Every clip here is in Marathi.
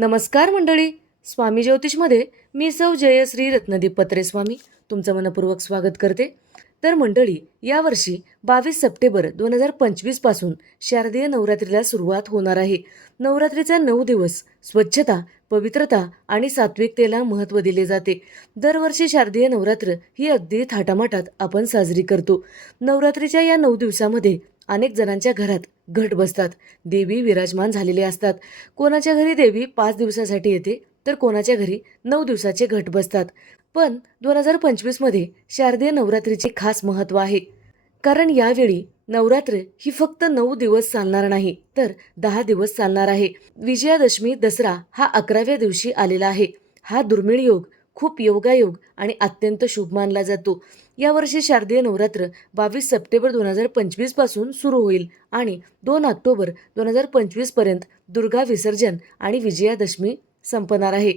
नमस्कार मंडळी. स्वामी ज्योतिषमध्ये मी सौ जयश्री रत्नदीप पत्रे स्वामी तुमचं मनपूर्वक स्वागत करते. तर मंडळी यावर्षी बावीस सप्टेंबर दोन हजार पंचवीसपासून शारदीय नवरात्रीला सुरुवात होणार आहे. नवरात्रीचा नऊ दिवस स्वच्छता पवित्रता आणि सात्विकतेला महत्त्व दिले जाते. दरवर्षी शारदीय नवरात्र ही अगदी थाटामाटात आपण साजरी करतो. नवरात्रीच्या या नऊ दिवसामध्ये अनेक जणांच्या घरात घट बसतात. देवी विराजमान झालेले असतात. कोणाच्या घरी देवी पाच दिवसासाठी येते तर कोणाच्या घरी नऊ दिवसाचे घट बसतात. पण दोन हजार पंचवीसमध्ये शारदीय नवरात्रीचे खास महत्त्व आहे. कारण यावेळी नवरात्र ही फक्त नऊ दिवस चालणार नाही तर दहा दिवस चालणार आहे. विजयादशमी दसरा हा अकराव्या दिवशी आलेला आहे. हा दुर्मिळ योग खूप योगायोग आणि अत्यंत शुभ मानला जातो. यावर्षी शारदीय नवरात्र बावीस सप्टेंबर दोन हजार पंचवीसपासून सुरू होईल आणि दोन ऑक्टोबर दोन हजार पंचवीसपर्यंत दुर्गा विसर्जन आणि विजयादशमी संपणार आहे.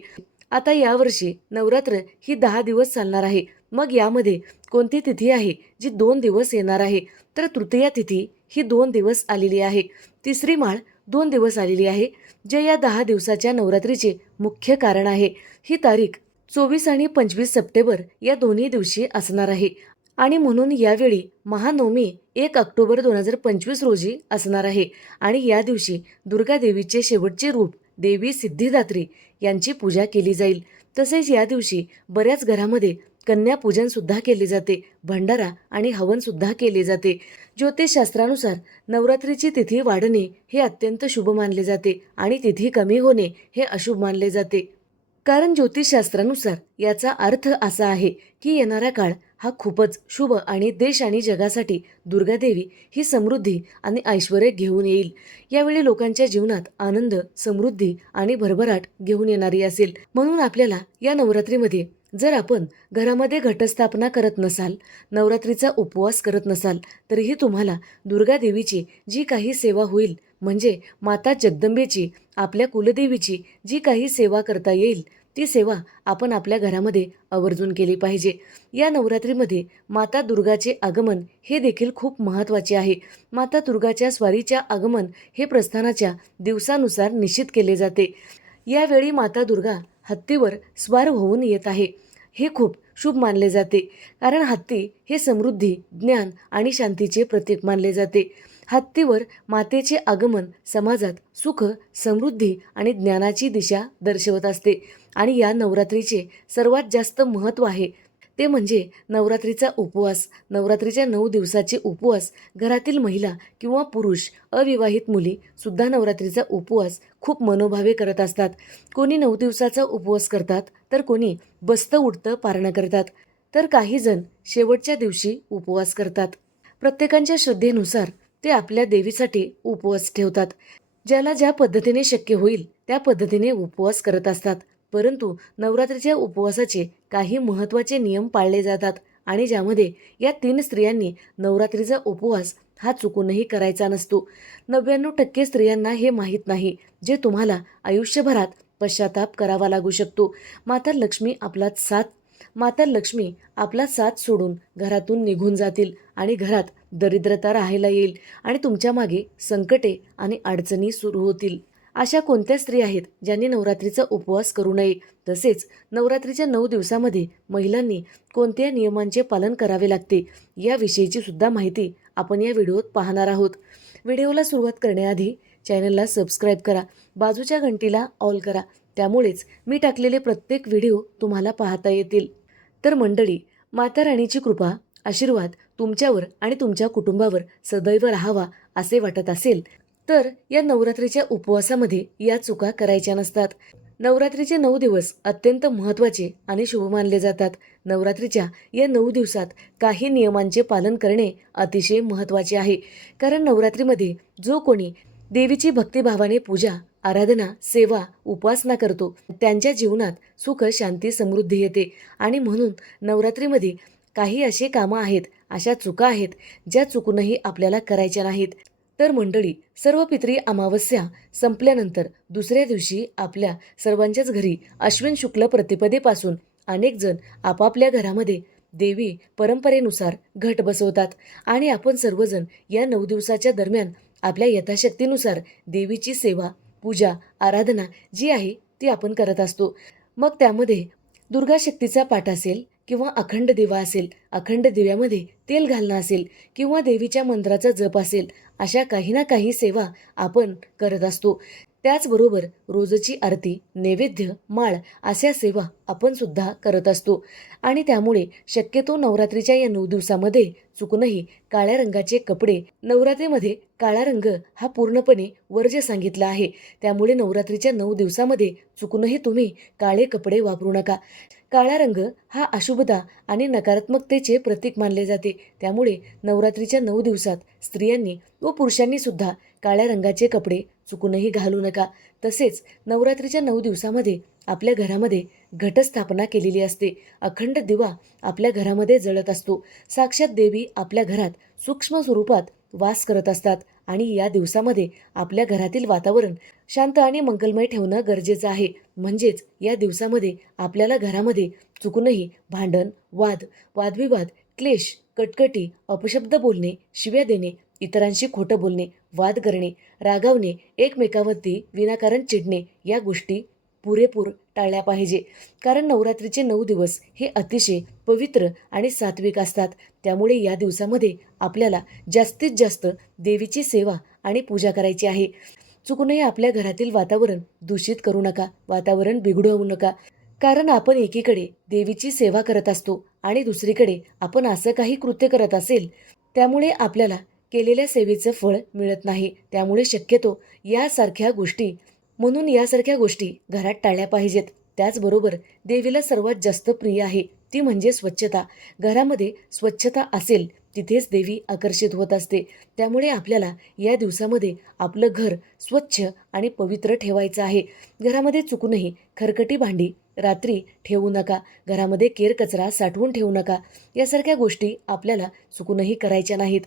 आता यावर्षी नवरात्र ही दहा दिवस चालणार आहे. मग यामध्ये कोणती तिथी आहे जी दोन दिवस येणार आहे? तर तृतीया तिथी ही दोन दिवस आलेली आहे. तिसरी माळ दोन दिवस आलेली आहे जे या दहा दिवसाच्या नवरात्रीचे मुख्य कारण आहे. ही तारीख चोवीस आणि पंचवीस सप्टेंबर या दोन्ही दिवशी असणार आहे. आणि म्हणून यावेळी महानवमी एक ऑक्टोबर दोन हजार पंचवीस रोजी असणार आहे. आणि या दिवशी दुर्गा देवीचे शेवटचे रूप देवी सिद्धिदात्री यांची पूजा केली जाईल. तसेच या दिवशी बऱ्याच घरामध्ये कन्यापूजन सुद्धा केले जाते. भंडारा आणि हवन सुद्धा केले जाते. ज्योतिषशास्त्रानुसार नवरात्रीची तिथी वाढणे हे अत्यंत शुभ मानले जाते आणि तिथी कमी होणे हे अशुभ मानले जाते. कारण ज्योतिषशास्त्रानुसार याचा अर्थ असा आहे की येणारा काळ हा खूपच शुभ आणि देश आणि जगासाठी दुर्गादेवी ही समृद्धी आणि ऐश्वर घेऊन येईल. यावेळी लोकांच्या जीवनात आनंद समृद्धी आणि भरभराट घेऊन येणारी असेल. म्हणून आपल्याला या नवरात्रीमध्ये जर आपण घरामध्ये घटस्थापना करत नसाल नवरात्रीचा उपवास करत नसाल तरीही तुम्हाला दुर्गादेवीची जी काही सेवा होईल म्हणजे माता जगदंबेची आपल्या कुलदेवीची जी काही सेवा करता येईल ती सेवा आपण आपल्या घरामध्ये आवर्जून केली पाहिजे. या नवरात्रीमध्ये माता दुर्गाचे आगमन हे देखील खूप महत्त्वाचे आहे. माता दुर्गाच्या स्वारीच्या आगमन हे प्रस्थानाच्या दिवसानुसार निश्चित केले जाते. यावेळी माता दुर्गा हत्तीवर स्वार होऊन येत आहे. हे खूप शुभ मानले जाते. कारण हत्ती हे समृद्धी ज्ञान आणि शांतीचे प्रतीक मानले जाते. हत्तीवर मातेचे आगमन समाजात सुख समृद्धी आणि ज्ञानाची दिशा दर्शवत असते. आणि या नवरात्रीचे सर्वात जास्त महत्त्व आहे. ते म्हणजे नवरात्रीचा उपवास नवरात्रीच्या नऊ दिवसाचे उपवास घरातील महिला किंवा पुरुष अविवाहित मुली सुद्धा नवरात्रीचा उपवास खूप मनोभावे करत असतात. कोणी नऊ दिवसाचा उपवास करतात तर कोणी बसतं उठतं पारणं करतात तर काही जण शेवटच्या दिवशी उपवास करतात. प्रत्येकांच्या श्रद्धेनुसार ते आपल्या देवीसाठी उपवास ठेवतात. ज्याला ज्या पद्धतीने शक्य होईल त्या पद्धतीने उपवास करत असतात. परंतु नवरात्रीच्या उपवासाचे काही महत्त्वाचे नियम पाळले जातात आणि ज्यामध्ये या तीन स्त्रियांनी नवरात्रीचा उपवास हा चुकूनही करायचा नसतो. नव्याण्णव टक्के स्त्रियांना हे माहीत नाही जे तुम्हाला आयुष्यभरात पश्चाताप करावा लागू शकतो. माता लक्ष्मी आपला साथ माता लक्ष्मी आपला साथ सोडून घरातून निघून जातील आणि घरात दरिद्रता राहायला येईल आणि तुमच्या मागे संकटे आणि अडचणी सुरू होतील. अशा कोणत्या स्त्री आहेत ज्यांनी नवरात्रीचा उपवास करू नये? तसेच नवरात्रीच्या नऊ दिवसामध्ये महिलांनी कोणत्या नियमांचे पालन करावे लागते? याविषयीची सुद्धा माहिती आपण या व्हिडिओत पाहणार आहोत. व्हिडिओला सुरुवात करण्याआधी चॅनलला सबस्क्राईब करा बाजूच्या घंटीला ऑल करा त्यामुळेच मी टाकलेले प्रत्येक व्हिडिओ तुम्हाला पाहता येतील. तर मंडळी माता राणीची कृपा आशीर्वाद तुमच्यावर आणि तुमच्या कुटुंबावर सदैव राहावा असे वाटत असेल तर या नवरात्रीच्या उपवासामध्ये या चुका करायच्या नसतात. नवरात्रीचे नऊ दिवस अत्यंत महत्त्वाचे आणि शुभ मानले जातात. नवरात्रीच्या या नऊ दिवसात काही नियमांचे पालन करणे अतिशय महत्त्वाचे आहे. कारण नवरात्रीमध्ये जो कोणी देवीची भक्तिभावाने पूजा आराधना सेवा उपासना करतो त्यांच्या जीवनात सुख शांती समृद्धी येते. आणि म्हणून नवरात्रीमध्ये काही असे कामं आहेत अशा चुका आहेत ज्या चुकूनही आपल्याला करायच्या नाहीत. तर मंडळी सर्व पित्री अमावस्या संपल्यानंतर दुसऱ्या दिवशी आपल्या सर्वांच्याच घरी अश्विन शुक्ल प्रतिपदेपासून अनेक जण आपापल्या घरामध्ये देवी परंपरेनुसार घट बसवतात आणि आपण सर्वजण या नऊ दिवसाच्या दरम्यान आपल्या यथाशक्तीनुसार देवीची सेवा पूजा आराधना जी आहे ती आपण करत असतो. मग त्यामध्ये दुर्गा शक्तीचा पाठ असेल किंवा अखंड दिवा असेल अखंड दिव्यामध्ये तेल घालणं असेल किंवा देवीच्या मंत्राचा जप असेल अशा काही ना काही सेवा आपण करत असतो. त्याचबरोबर रोजची आरती नैवेद्य माळ अशा सेवा आपण सुद्धा करत असतो. आणि त्यामुळे शक्यतो नवरात्रीच्या या नऊ दिवसामध्ये चुकूनही काळ्या रंगाचे कपडे नवरात्रीमध्ये काळा रंग हा पूर्णपणे वर्ज्य सांगितला आहे. त्यामुळे नवरात्रीच्या नऊ दिवसामध्ये चुकूनही तुम्ही काळे कपडे वापरू नका. काळा रंग हा अशुभता आणि नकारात्मकतेचे प्रतीक मानले जाते. त्यामुळे नवरात्रीच्या नऊ दिवसात स्त्रियांनी व पुरुषांनी सुद्धा काळ्या रंगाचे कपडे चुकूनही घालू नका. तसेच नवरात्रीच्या नऊ दिवसामध्ये आपल्या घरामध्ये घटस्थापना केलेली असते. अखंड दिवा आपल्या घरामध्ये जळत असतो. साक्षात देवी आपल्या घरात सूक्ष्म स्वरूपात वास करत असतात आणि या दिवसामध्ये आपल्या घरातील वातावरण शांत आणि मंगलमय ठेवणं गरजेचं आहे. म्हणजेच या दिवसामध्ये आपल्याला घरामध्ये चुकूनही भांडण वाद वादविवाद क्लेश कटकटी अपशब्द बोलणे शिव्या देणे इतरांशी खोटं बोलणे वाद करणे रागावणे एकमेकावरती विनाकारण चिडणे या गोष्टी पुरेपूर टाळल्या पाहिजे. कारण नवरात्रीचे नऊ दिवस हे अतिशय पवित्र आणि सात्विक असतात. त्यामुळे या दिवसामध्ये आपल्याला जास्तीत जास्त देवीची सेवा आणि पूजा करायची आहे. चुकूनही आपल्या घरातील वातावरण दूषित करू नका वातावरण बिघडवू नका. कारण आपण एकीकडे देवीची सेवा करत असतो आणि दुसरीकडे आपण असं काही कृत्य करत असेल त्यामुळे आपल्याला केलेल्या सेवेचं फळ मिळत नाही. त्यामुळे शक्यतो यासारख्या गोष्टी म्हणून यासारख्या गोष्टी घरात टाळल्या पाहिजेत. त्याचबरोबर देवीला सर्वात जास्त प्रिय आहे ती म्हणजे स्वच्छता. घरामध्ये स्वच्छता असेल तिथेच देवी आकर्षित होत असते. त्यामुळे आपल्याला या दिवसामध्ये आपलं घर स्वच्छ आणि पवित्र ठेवायचं आहे. घरामध्ये चुकूनही खरकटी भांडी रात्री ठेवू नका. घरामध्ये केर कचरा साठवून ठेवू नका. यासारख्या गोष्टी आपल्याला चुकूनही करायच्या नाहीत.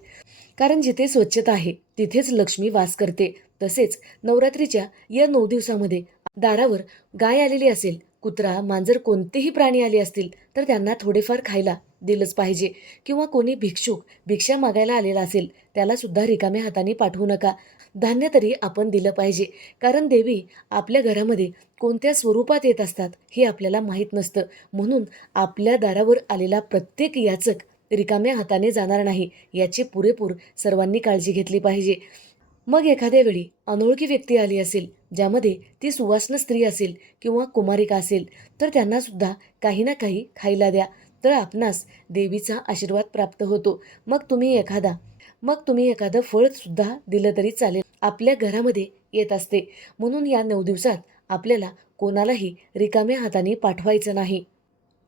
कारण जिथे स्वच्छता आहे तिथेच लक्ष्मी वास करते. तसेच नवरात्रीच्या या नऊ दिवसामध्ये दारावर गाय आलेली असेल कुत्रा मांजर कोणतेही प्राणी आले असतील तर त्यांना थोडेफार खायला दिलंच पाहिजे. किंवा कोणी भिक्षुक भिक्षा मागायला आलेला असेल त्यालासुद्धा रिकाम्या हाताने पाठवू नका. धान्य तरी आपण दिलं पाहिजे. कारण देवी आपल्या घरामध्ये कोणत्या स्वरूपात येत असतात हे आपल्याला माहीत नसतं. म्हणून आपल्या दारावर आलेला प्रत्येक याचक रिकाम्या हाताने जाणार नाही याची पुरेपूर सर्वांनी काळजी घेतली पाहिजे. मग एखाद्या वेळी अनोळखी व्यक्ती आली असेल ज्यामध्ये ती सुवासन स्त्री असेल किंवा कुमारिका असेल तर त्यांनासुद्धा काही ना काही खायला द्या. तर आपणास देवीचा आशीर्वाद प्राप्त होतो. मग तुम्ही एखादा मग तुम्ही एखादं फळ सुद्धा दिलं तरी चालेल. आपल्या घरामध्ये येत असते. म्हणून या नऊ दिवसात आपल्याला कोणालाही रिकाम्या हाताने पाठवायचं नाही.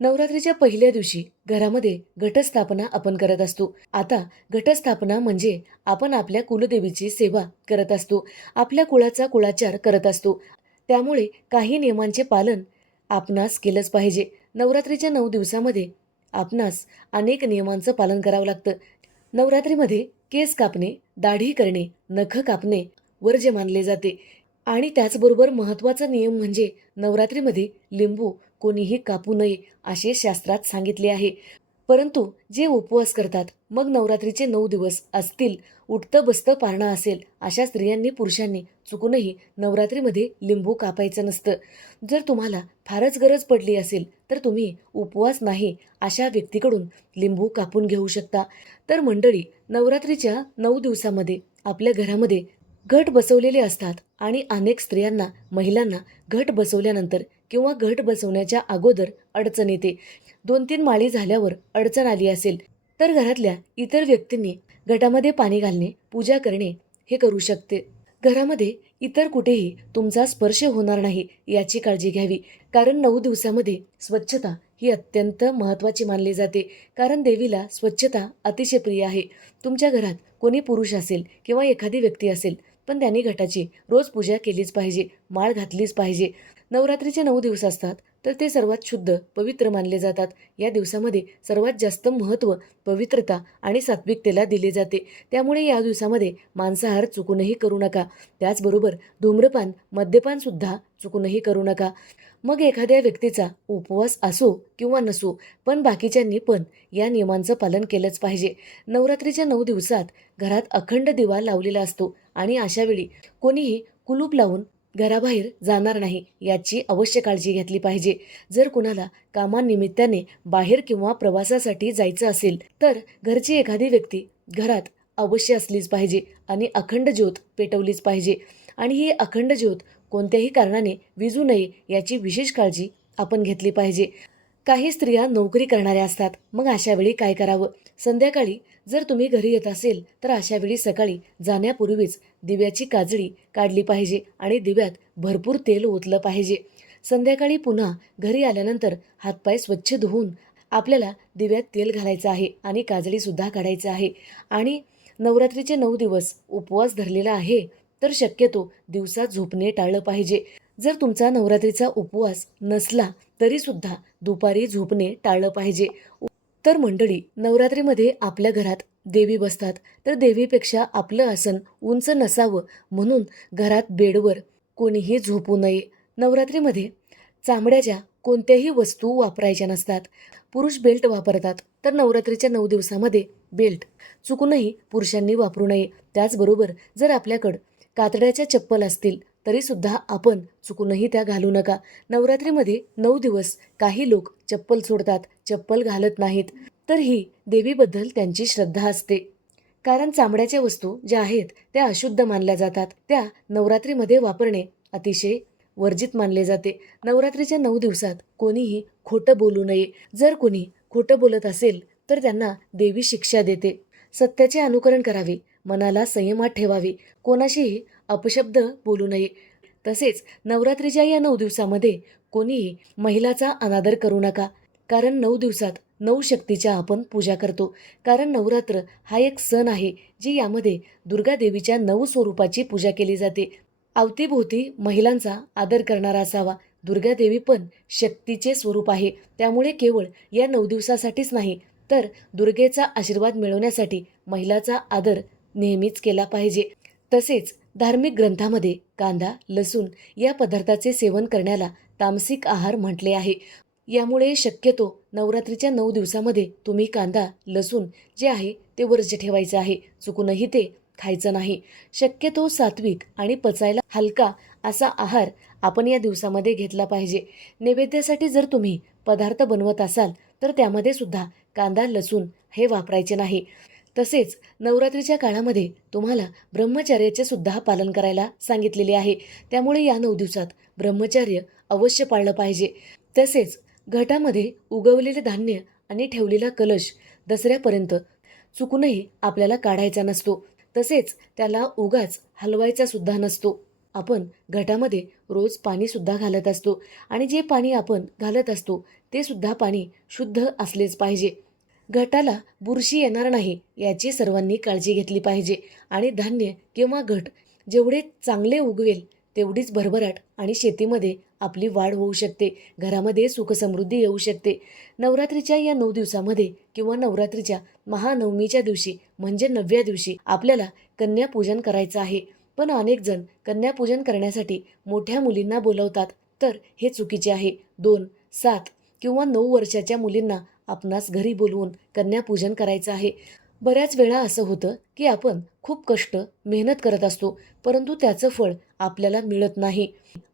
नवरात्रीच्या पहिल्या दिवशी घरामध्ये घटस्थापना आपण करत असतो. आता घटस्थापना म्हणजे आपण आपल्या कुलदेवीची सेवा करत असतो. आपल्या कुळाचा कुळाचार करत असतो. त्यामुळे काही नियमांचे पालन आपणास केलंच पाहिजे. नवरात्रीच्या नऊ दिवसामध्ये आपणास अनेक नियमांचं पालन करावं लागतं. नवरात्रीमध्ये केस कापणे दाढी करणे नख कापणे वर्ज्य मानले जाते. आणि त्याचबरोबर महत्त्वाचा नियम म्हणजे नवरात्रीमध्ये लिंबू कोणीही कापू नये असे शास्त्रात सांगितले आहे. परंतु जे उपवास करतात मग नवरात्रीचे नऊ दिवस असतील उठतं बसतं पारणं असेल अशा स्त्रियांनी पुरुषांनी चुकूनही नवरात्रीमध्ये लिंबू कापायचं नसतं. जर तुम्हाला फारच गरज पडली असेल तर तुम्ही उपवास नाही अशा व्यक्तीकडून लिंबू कापून घेऊ शकता. तर मंडळी नवरात्रीच्या नऊ दिवसामध्ये आपल्या घरामध्ये घट बसवलेले असतात आणि अनेक स्त्रियांना महिलांना घट बसवल्यानंतर किंवा घट बसवण्याच्या अगोदर अडचण येते. दोन तीन माळी झाल्यावर अडचण आली असेल तर घरातल्या इतर व्यक्तींनी घटामध्ये पाणी घालणे पूजा करणे हे करू शकते. घरामध्ये इतर कुठेही तुमचा स्पर्श होणार नाही याची काळजी घ्यावी कारण नऊ दिवसामध्ये स्वच्छता ही अत्यंत महत्त्वाची मानली जाते कारण देवीला स्वच्छता अतिशय प्रिय आहे. तुमच्या घरात कोणी पुरुष असेल किंवा एखादी व्यक्ती असेल पण त्यांनी घटाची. रोज पूजा केलीच पाहिजे माळ घातलीच पाहिजे. नवरात्रीचे नऊ दिवस असतात तर ते सर्वात शुद्ध पवित्र मानले जातात. या दिवसामध्ये सर्वात जास्त महत्त्व पवित्रता आणि सात्विकतेला दिले जाते. त्यामुळे या दिवसामध्ये मांसाहार चुकूनही करू नका. त्याचबरोबर धूम्रपान मद्यपानसुद्धा चुकूनही करू नका. मग एखाद्या व्यक्तीचा उपवास असो किंवा नसो पण बाकीच्यांनी पण या नियमांचं पालन केलंच पाहिजे. नवरात्रीच्या नऊ दिवसात घरात अखंड दिवा लावलेला असतो. आणि अशावेळी कोणीही कुलूप लावून घराबाहेर जाणार नाही याची अवश्य काळजी घेतली पाहिजे. जर कुणाला कामानिमित्ताने बाहेर किंवा प्रवासासाठी जायचं असेल तर घरची एखादी व्यक्ती घरात अवश्य असलीच पाहिजे आणि अखंड ज्योत पेटवलीच पाहिजे. आणि ही अखंड ज्योत कोणत्याही कारणाने विजू नये याची विशेष काळजी आपण घेतली पाहिजे. काही स्त्रिया नोकरी करणाऱ्या असतात. मग अशा वेळी काय करावं? संध्याकाळी जर तुम्ही घरी येत असेल तर अशा वेळी सकाळी जाण्यापूर्वीच दिव्याची काजळी काढली पाहिजे आणि दिव्यात भरपूर तेल ओतलं पाहिजे. संध्याकाळी पुन्हा घरी आल्यानंतर हातपाय स्वच्छ धुवून आपल्याला दिव्यात तेल घालायचं आहे आणि काजळीसुद्धा काढायचं आहे. आणि नवरात्रीचे नऊ दिवस उपवास धरलेला आहे तर शक्यतो दिवसा झोपणे टाळलं पाहिजे. जर तुमचा नवरात्रीचा उपवास नसला तरीसुद्धा दुपारी झोपणे टाळलं पाहिजे. तर मंडळी नवरात्रीमध्ये आपल्या घरात देवी बसतात. तर देवीपेक्षा आपलं आसन उंच नसावं म्हणून घरात बेडवर कोणीही झोपू नये. नवरात्रीमध्ये चामड्याच्या कोणत्याही वस्तू वापरायच्या नसतात. पुरुष बेल्ट वापरतात. तर नवरात्रीच्या नऊ दिवसामध्ये बेल्ट चुकूनही पुरुषांनी वापरू नये. त्याचबरोबर जर आपल्याकडं कातड्याच्या चप्पल असतील तरीसुद्धा आपण चुकूनही त्या घालू नका. नवरात्रीमध्ये नऊ दिवस काही लोक चप्पल सोडतात चप्पल घालत नाहीत. तर ही देवीबद्दल त्यांची श्रद्धा असते. कारण चामड्याच्या वस्तू ज्या आहेत त्या अशुद्ध मानल्या जातात. त्या नवरात्रीमध्ये वापरणे अतिशय वर्जित मानले जाते. नवरात्रीच्या नऊ दिवसात कोणीही खोटं बोलू नये. जर कोणी खोटं बोलत असेल तर त्यांना देवी शिक्षा देते. सत्याचे अनुकरण करावे मनाला संयमात ठेवावे. कोणाशीही अपशब्द बोलू नये. तसेच नवरात्रीच्या या नऊ दिवसामध्ये कोणीही महिलाचा अनादर करू नका. कारण नऊ दिवसात नऊ शक्तीच्या आपण पूजा करतो. कारण नवरात्र हा एक सण आहे जी यामध्ये दुर्गा देवीच्या नऊ स्वरूपाची पूजा केली जाते. अवतीभोवती महिलांचा आदर करणारा असावा. दुर्गा देवी पण शक्तीचे स्वरूप आहे. त्यामुळे केवळ या नऊ दिवसासाठीच नाही तर दुर्गेचा आशीर्वाद मिळवण्यासाठी महिलाचा आदर नेहमीच केला पाहिजे. तसेच धार्मिक ग्रंथामध्ये कांदा लसूण या पदार्थाचे सेवन करण्याला तामसिक आहार म्हटले आहे. यामुळे शक्यतो नवरात्रीच्या नऊ दिवसामध्ये तुम्ही कांदा लसूण जे आहे ते वर्ज्य ठेवायचं आहे. चुकूनही ते खायचं नाही. शक्यतो सात्विक आणि पचायला हलका असा आहार आपण या दिवसामध्ये घेतला पाहिजे. नैवेद्यासाठी जर तुम्ही पदार्थ बनवत असाल तर त्यामध्ये सुद्धा कांदा लसूण हे वापरायचे नाही. तसेच नवरात्रीच्या काळामध्ये तुम्हाला ब्रह्मचर्याचे सुद्धा पालन करायला सांगितलेले आहे. त्यामुळे या नऊ दिवसात ब्रह्मचर्य अवश्य पाळलं पाहिजे. तसेच घटामध्ये उगवलेले धान्य आणि ठेवलेला कलश दसऱ्यापर्यंत चुकूनही आपल्याला काढायचा नसतो. तसेच त्याला उगाच हलवायचा सुद्धा नसतो. आपण घटामध्ये रोज पाणीसुद्धा घालत असतो आणि जे पाणी आपण घालत असतो ते सुद्धा पाणी शुद्ध असलेच पाहिजे. घटाला बुरशी येणार नाही याची सर्वांनी काळजी घेतली पाहिजे. आणि धान्य किंवा घट जेवढे चांगले उगवेल तेवढीच भरभराट आणि शेतीमध्ये आपली वाढ होऊ शकते. घरामध्ये सुखसमृद्धी येऊ शकते. नवरात्रीच्या या नऊ दिवसामध्ये किंवा नवरात्रीच्या महानवमीच्या दिवशी म्हणजे नवव्या दिवशी आपल्याला कन्यापूजन करायचं आहे. पण अनेक जण कन्यापूजन करण्यासाठी मोठ्या मुलींना बोलवतात. तर हे चुकीचे आहे. दोन सात किंवा नऊ वर्षाच्या मुलींना आपणास घरी बोलवून कन्यापूजन करायचं आहे. बऱ्याच वेळा असं होतं की आपण खूप कष्ट मेहनत करत असतो परंतु त्याचं फळ आपल्याला मिळत नाही.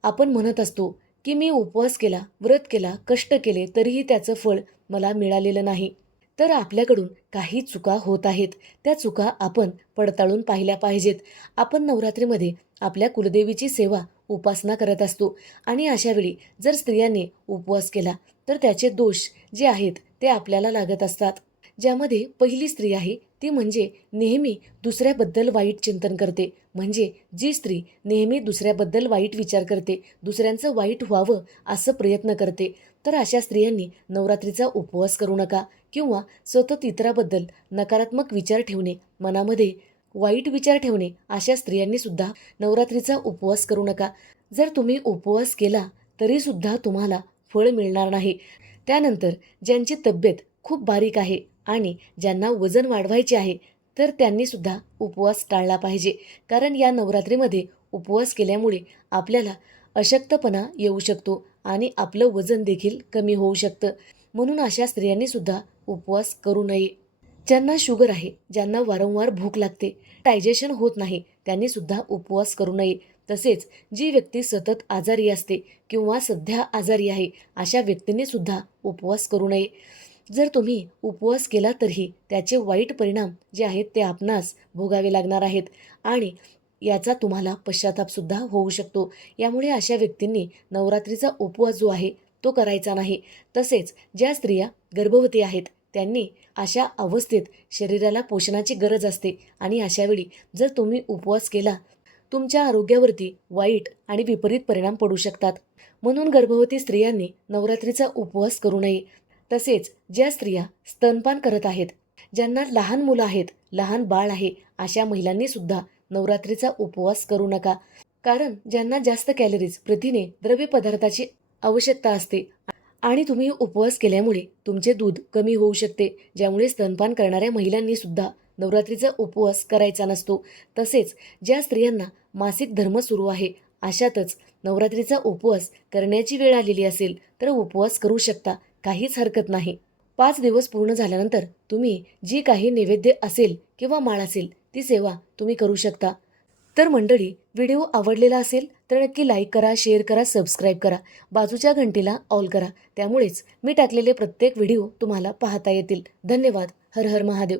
आपण म्हणत असतो की मी उपवास केला व्रत केला कष्ट केले तरीही त्याचं फळ मला मिळालेलं नाही. तर आपल्याकडून काही चुका होत आहेत. त्या चुका आपण पडताळून पाहिल्या पाहिजेत. आपण नवरात्रीमध्ये आपल्या कुलदेवीची सेवा उपासना करत असतो. आणि अशावेळी जर स्त्रियांनी उपवास केला तर त्याचे दोष जे आहेत ते आपल्याला लागत असतात. ज्यामध्ये पहिली स्त्री आहे ती म्हणजे नेहमी दुसऱ्याबद्दल वाईट चिंतन करते. म्हणजे जी स्त्री नेहमी दुसऱ्याबद्दल वाईट विचार करते दुसऱ्यांचं वाईट व्हावं असं प्रयत्न करते तर अशा स्त्रियांनी नवरात्रीचा उपवास करू नका किंवा सतत इतराबद्दल नकारात्मक विचार ठेवणे मनामध्ये वाईट विचार ठेवणे अशा स्त्रियांनी सुद्धा नवरात्रीचा उपवास करू नका. जर तुम्ही उपवास केला तरीसुद्धा तुम्हाला फळ मिळणार नाही. त्यानंतर ज्यांची तब्येत खूप बारीक आहे आणि ज्यांना वजन वाढवायचे आहे तर त्यांनीसुद्धा उपवास टाळला पाहिजे. कारण या नवरात्रीमध्ये उपवास केल्यामुळे आपल्याला अशक्तपणा येऊ शकतो आणि आपलं वजन देखील कमी होऊ शकतं. म्हणून अशा स्त्रियांनीसुद्धा उपवास करू नये. ज्यांना शुगर आहे ज्यांना वारंवार भूक लागते डायजेशन होत नाही त्यांनीसुद्धा उपवास करू नये. तसेच जी व्यक्ती सतत आजारी असते किंवा सध्या आजारी आहे अशा व्यक्तीने सुद्धा उपवास करू नये. जर तुम्ही उपवास केला तरीही त्याचे वाईट परिणाम जे आहेत ते आपणास भोगावे लागणार आहेत आणि याचा तुम्हाला पश्चातापसुद्धा होऊ शकतो. यामुळे अशा व्यक्तींनी नवरात्रीचा उपवास जो आहे तो करायचा नाही. तसेच ज्या स्त्रिया गर्भवती आहेत त्यांनी अशा अवस्थेत शरीराला पोषणाची गरज असते आणि अशावेळी जर तुम्ही उपवास केला तुमच्या आरोग्यावरती वाईट आणि विपरीत परिणाम पडू शकतात. म्हणून गर्भवती स्त्रियांनी नवरात्रीचा उपवास करू नये. तसेच ज्या स्त्रिया स्तनपान करत आहेत ज्यांना लहान मुलं आहेत लहान बाळ आहे अशा महिलांनी सुद्धा नवरात्रीचा उपवास करू नका. कारण ज्यांना जास्त कॅलरीज प्रथिने द्रव्य पदार्थाची आवश्यकता असते आणि तुम्ही उपवास केल्यामुळे तुमचे दूध कमी होऊ शकते ज्यामुळे स्तनपान करणाऱ्या महिलांनी सुद्धा नवरात्रीचा उपवास करायचा नसतो. तसेच ज्या स्त्रियांना मासिक धर्म सुरू आहे. अशातच नवरात्रीचा उपवास करण्याची वेळ आलेली असेल तर उपवास करू शकता. काहीच हरकत नाही. पाच दिवस पूर्ण झाल्यानंतर तुम्ही जी काही नैवेद्य असेल किंवा माळ असेल ती सेवा तुम्ही करू शकता. तर मंडळी व्हिडिओ आवडलेला असेल तर नक्की लाईक करा शेअर करा सबस्क्राईब करा. बाजूच्या घंटीला ऑल करा. त्यामुळेच मी टाकलेले प्रत्येक व्हिडिओ तुम्हाला पाहता येतील. धन्यवाद. हर हर महादेव.